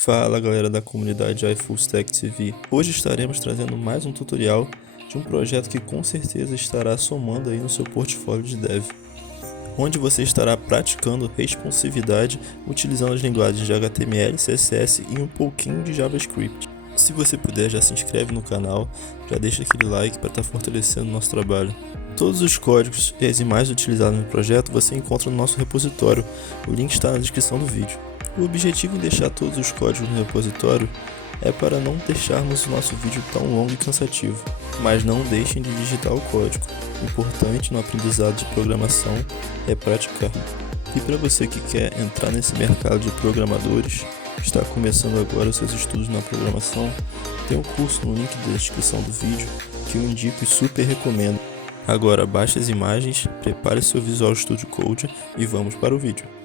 Fala galera da comunidade iFullStack TV. Hoje estaremos trazendo mais um tutorial de um projeto que com certeza estará somando aí no seu portfólio de dev, onde você estará praticando responsividade utilizando as linguagens de HTML, CSS e um pouquinho de JavaScript. Se você puder, já se inscreve no canal, já deixa aquele like para estar fortalecendo o nosso trabalho. Todos os códigos e as imagens utilizadas no projeto você encontra no nosso repositório, o link está na descrição do vídeo. O objetivo em deixar todos os códigos no repositório é para não deixarmos o nosso vídeo tão longo e cansativo, mas não deixem de digitar o código. O importante no aprendizado de programação é praticar. E para você que quer entrar nesse mercado de programadores, está começando agora os seus estudos na programação, tem um curso no link da descrição do vídeo que eu indico e super recomendo. Agora baixe as imagens, prepare seu Visual Studio Code e vamos para o vídeo.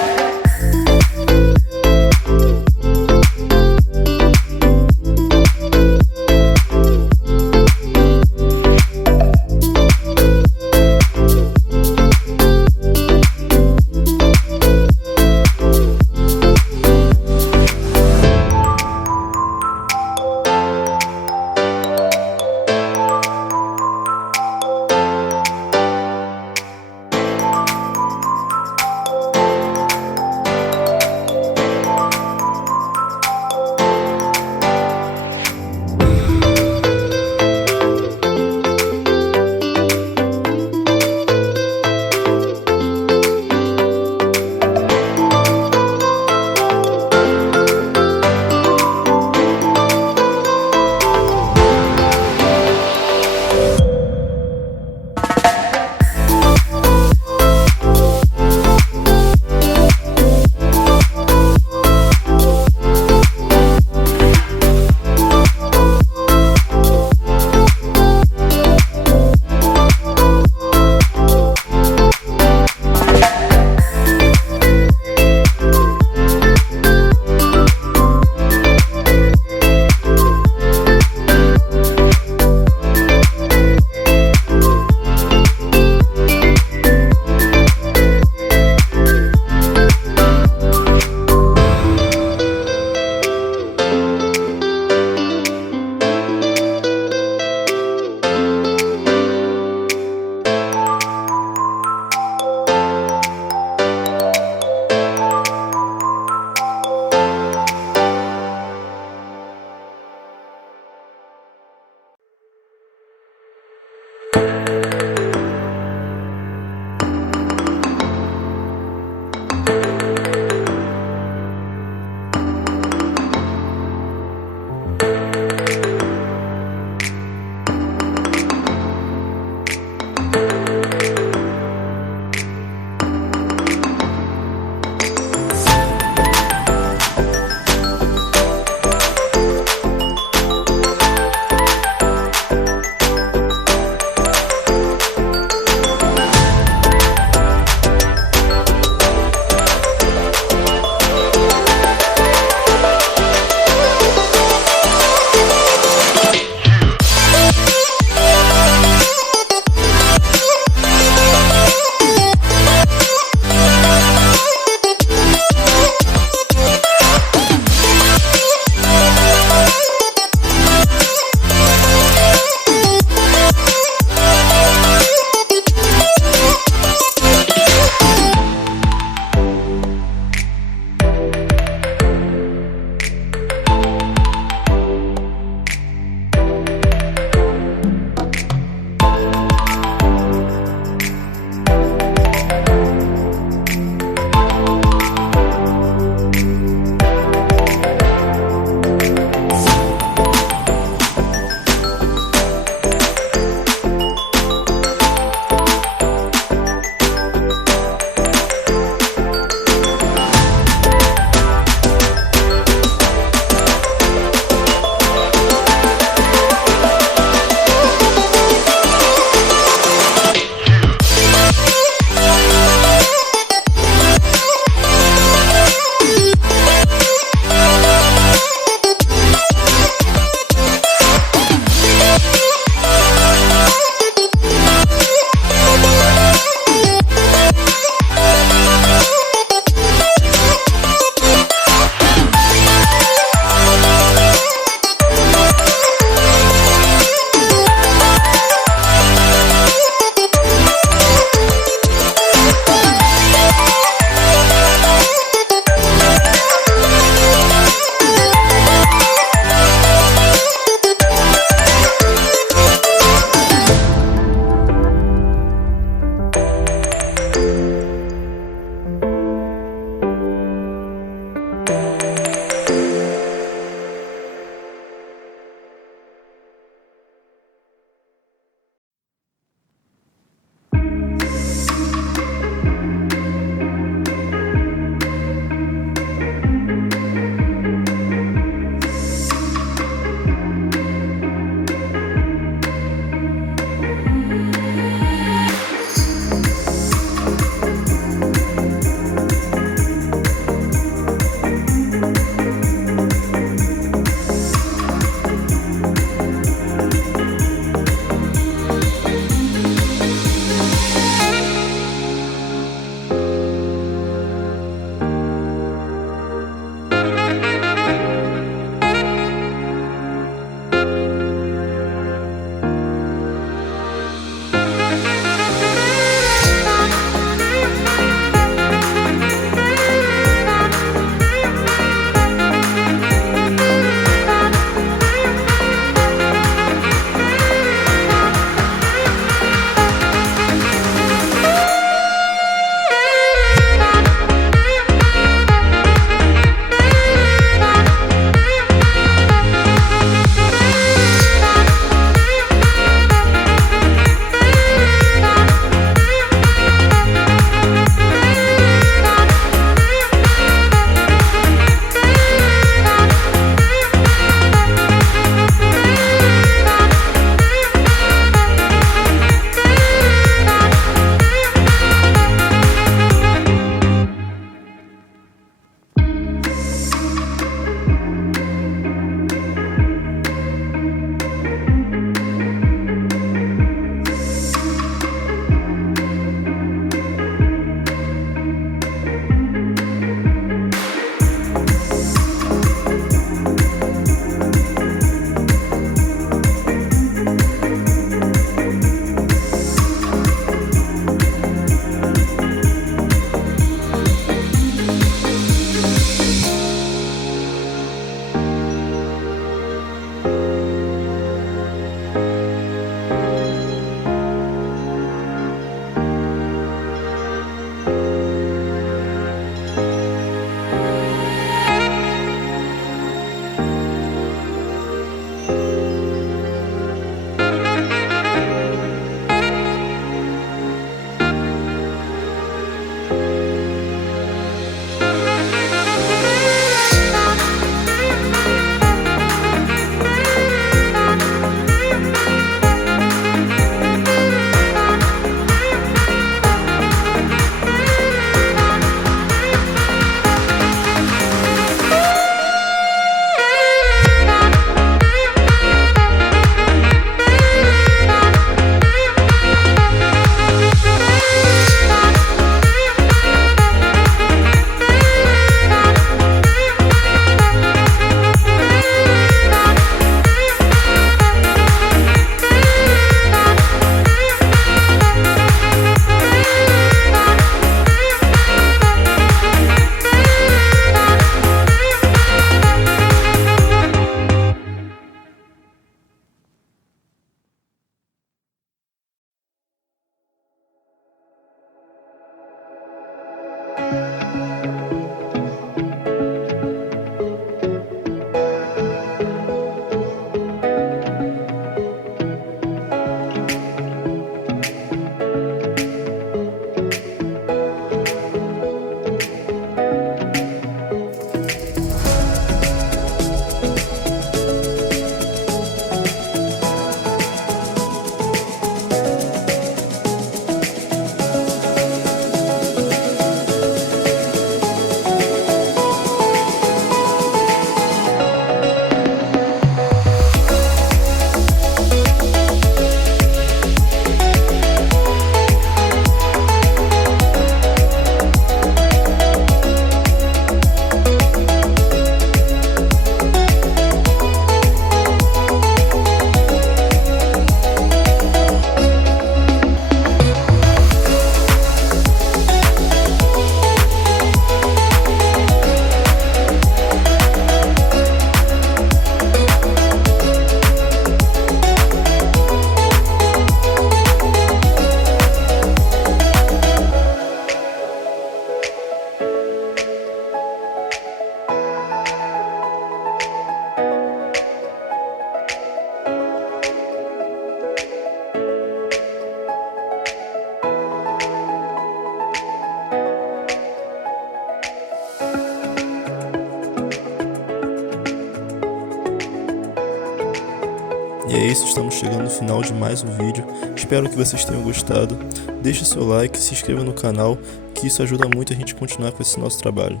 isso, estamos chegando no final de mais um vídeo. Espero que vocês tenham gostado. Deixe seu like, se inscreva no canal, que isso ajuda muito a gente a continuar com esse nosso trabalho.